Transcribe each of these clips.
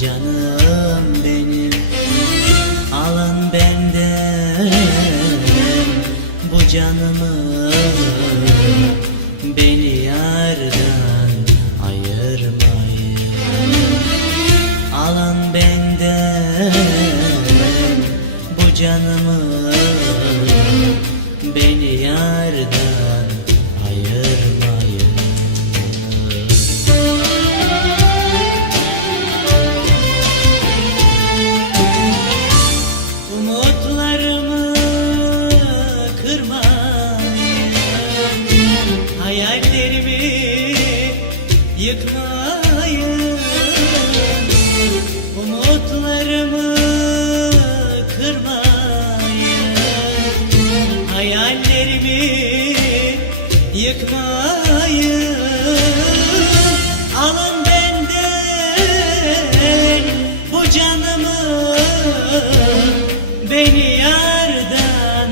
canım benim. Alın benden bu canımı, beni yardan ayırmayın. Alın benden bu canımı, beni yardan ayırmayın. Umutlarımı kırmayın, hayallerimi yıkmayın. Umutlarımı kırmayın, hayallerimi yıkmayın. Alın benden bu canımı, beni yardan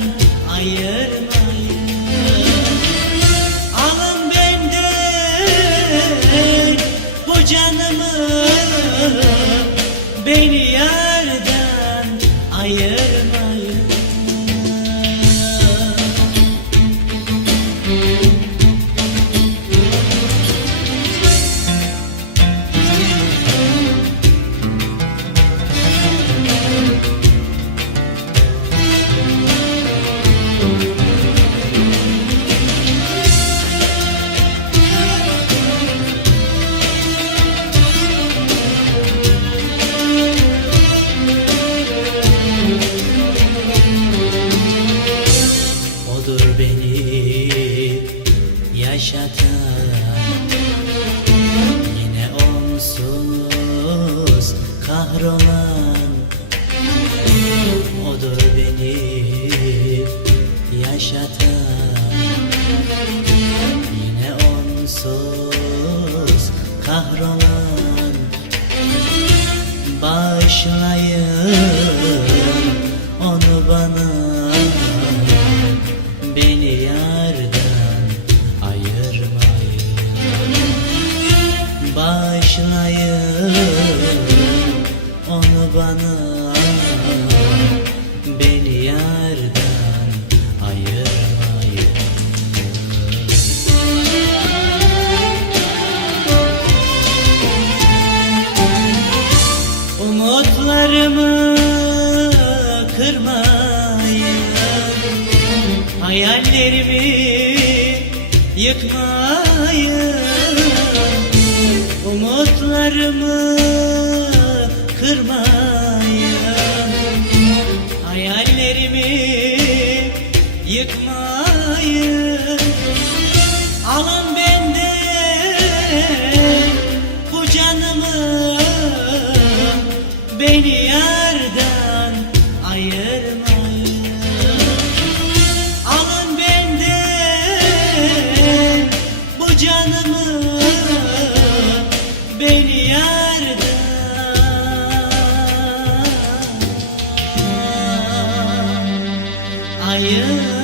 ayırmayın. Alın benden bu canımı, beni yardan ayırmayın. Odur beni yaşatan, yine onsuz kahrolan. Odur beni yaşatan, yine onsuz kahrolan. Bağışlayın onu bana, beni yardan ayırmayın. Bağışlayın onu bana, beni yardan ayırmayın. Umutlarımı kırmayın, hayallerimi yıkmayın. Umutlarımı kırmayın, hayallerimi yıkmayın. Alın benden bu canımı, beni yardan ayırmayın. Alın benden bu canımı, beni yardan ayırmayın.